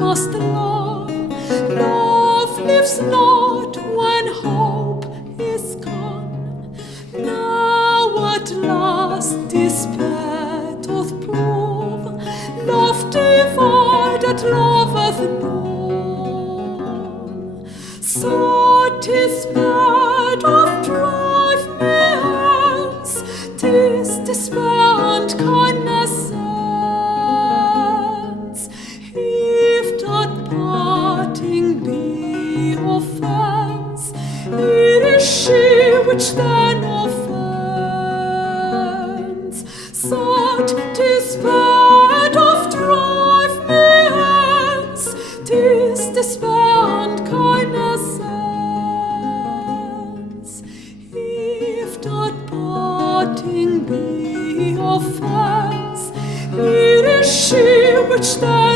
must love. Love lives not when hope is gone. Now at last despair doth prove. Love divided loveth none. So 'tis bad of drive me hence, 'tis despair and kindness ends. If that parting be offence, it is she which then offends. Sad 'tis bad of drive me hence, 'tis despair and kindness ends. If that parting be offence, it is she which then